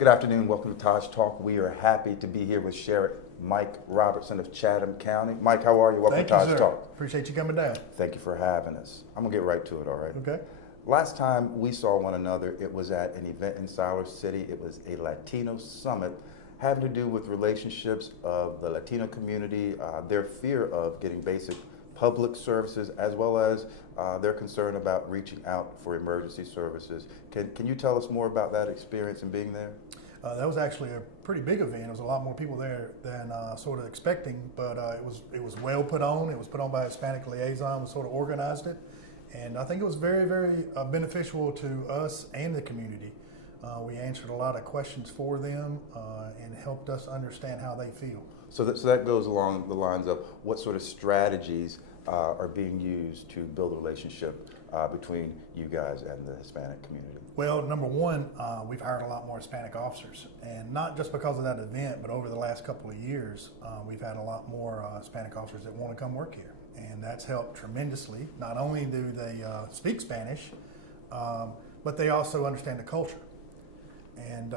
Good afternoon, welcome to Taj Talk. We are happy to be here with Sheriff Mike Robertson of Chatham County. Mike, how are you? Welcome to Taj Talk. Appreciate you coming down. Thank you for having us. I'm gonna get right to it, all right? Okay. Last time we saw one another, it was at an event in Siler City. It was a Latino summit having to do with relationships of the Latino community, their fear of getting basic public services, as well as their concern about reaching out for emergency services. Can you tell us more about that experience and being there? That was actually a pretty big event. There was a lot more people there than sort of expecting, but it was well put on. It was put on by a Hispanic liaison, who sort of organized it, and I think it was very, very beneficial to us and the community. We answered a lot of questions for them and helped us understand how they feel. So that goes along the lines of what sort of strategies are being used to build a relationship between you guys and the Hispanic community? Well, number one, we've hired a lot more Hispanic officers, and not just because of that event, but over the last couple of years, we've had a lot more Hispanic officers that want to come work here, and that's helped tremendously. Not only do they speak Spanish, but they also understand the culture. And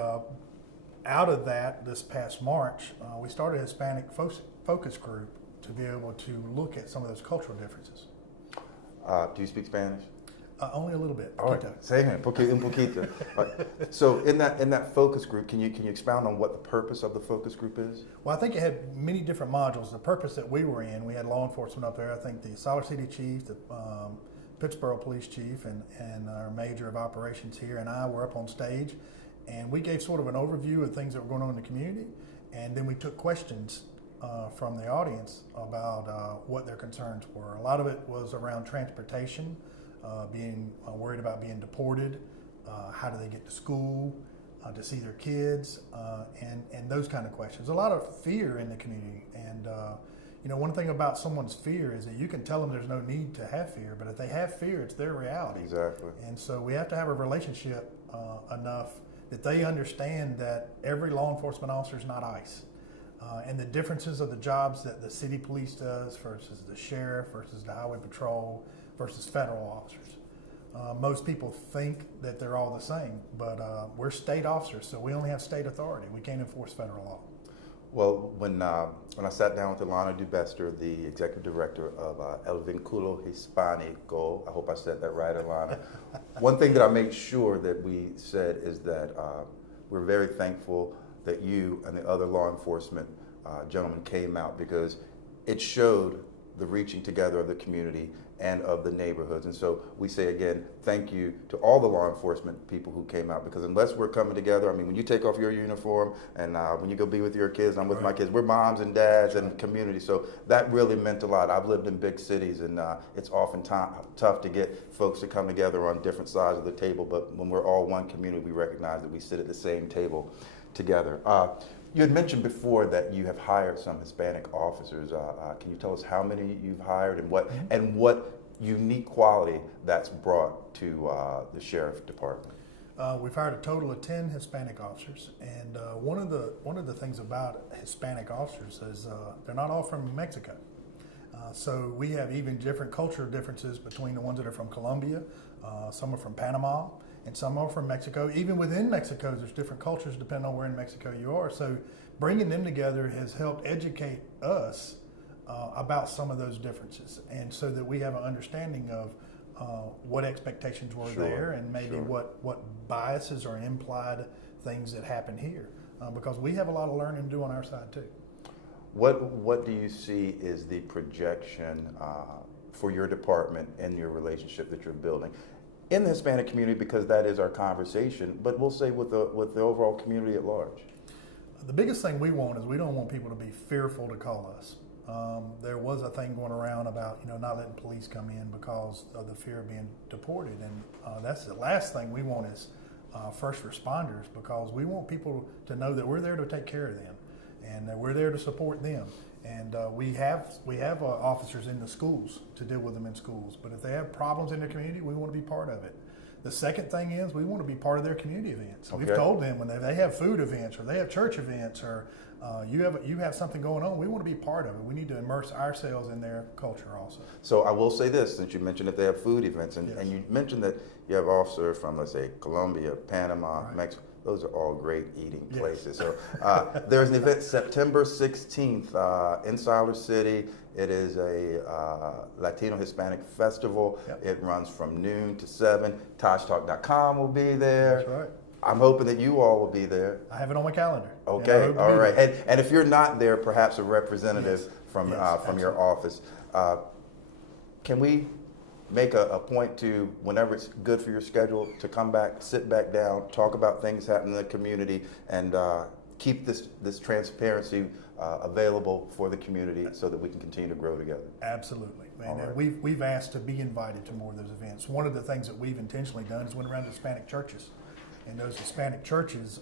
out of that, this past March, we started a Hispanic focus group to be able to look at some of those cultural differences. Do you speak Spanish? Only a little bit. All right, say it, un poquito. So in that focus group, can you expound on what the purpose of the focus group is? Well, I think it had many different modules. The purpose that we were in, we had law enforcement up there. I think the Siler City Chief, the Pittsboro Police Chief, and our Major of Operations here, and I were up on stage, and we gave sort of an overview of things that were going on in the community, and then we took questions from the audience about what their concerns were. A lot of it was around transportation, being worried about being deported, how do they get to school, to see their kids, and those kind of questions. A lot of fear in the community, and one thing about someone's fear is that you can tell them there's no need to have fear, but if they have fear, it's their reality. Exactly. And so we have to have a relationship enough that they understand that every law enforcement officer is not ICE. And the differences of the jobs that the city police does versus the sheriff versus the highway patrol versus federal officers. Most people think that they're all the same, but we're state officers, so we only have state authority. We can't enforce federal law. Well, when I sat down with Ilana DeBester, the executive director of El Vínculo Hispánico, I hope I said that right, Ilana. One thing that I made sure that we said is that we're very thankful that you and the other law enforcement gentlemen came out, because it showed the reaching together of the community and of the neighborhoods. And so we say again, thank you to all the law enforcement people who came out, because unless we're coming together, I mean, when you take off your uniform and when you go be with your kids, I'm with my kids, we're moms and dads and community. So that really meant a lot. I've lived in big cities, and it's often tough to get folks to come together on different sides of the table, but when we're all one community, we recognize that we sit at the same table together. You had mentioned before that you have hired some Hispanic officers. Can you tell us how many you've hired and what unique quality that's brought to the sheriff department? We've hired a total of 10 Hispanic officers, and one of the things about Hispanic officers is they're not all from Mexico. So we have even different cultural differences between the ones that are from Colombia. Some are from Panama, and some are from Mexico. Even within Mexico, there's different cultures depending on where in Mexico you are. So bringing them together has helped educate us about some of those differences, and so that we have an understanding of what expectations were there, and maybe what biases or implied things that happen here, because we have a lot of learning to do on our side too. What do you see is the projection for your department and your relationship that you're building in the Hispanic community, because that is our conversation, but we'll say with the overall community at large? The biggest thing we want is we don't want people to be fearful to call us. There was a thing going around about not letting police come in because of the fear of being deported, and that's the last thing we want is first responders, because we want people to know that we're there to take care of them, and that we're there to support them. And we have officers in the schools to deal with them in schools. But if they have problems in their community, we want to be part of it. The second thing is we want to be part of their community events. Okay. We've told them when they have food events or they have church events or you have something going on, we want to be part of it. We need to immerse ourselves in their culture also. So I will say this, since you mentioned that they have food events, and, Yes. and you mentioned that you have officers from, let's say, Colombia, Panama, Right. Mexico. Those are all great eating Yes. places. So there's an event September 16th in Siler City. It is a Latino Hispanic festival. Yep. It runs from noon to 7. TajTalk.com will be there. That's right. I'm hoping that you all will be there. I have it on my calendar. Okay, And I hope to all be right. there. And if you're not there, perhaps a representative Yes. from Yes, from your office. Can we make a point to, whenever it's good for your schedule, to come back, sit back down, talk about things happening in the community, and keep this transparency available for the community so that we can continue to grow together? Absolutely. And All right. we've asked to be invited to more of those events. One of the things that we've intentionally done is went around to Hispanic churches. And those Hispanic churches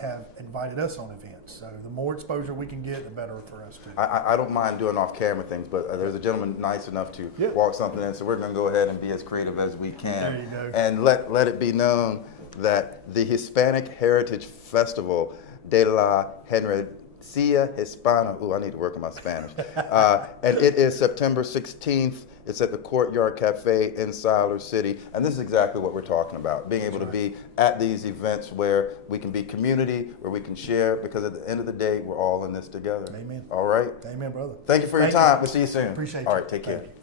have invited us on events. So the more exposure we can get, the better for us too. I don't mind doing off-camera things, but there's a gentleman nice enough to Yeah. walk something in, so we're going to go ahead and be as creative as we can. There you go. And let it be known that the Hispanic Heritage Festival de la Herencia Hispana, ooh, I need to work on my Spanish, and it is September 16th. It's at the Courtyard Cafe in Siler City. And this is exactly what we're talking about, being able to be at these events where we can be community, where we can share, because at the end of the day, we're all in this together. Amen. All right? Amen, brother. Thank you for your Thank you. time. We'll see you soon. Appreciate All you. right, take care. Thank you.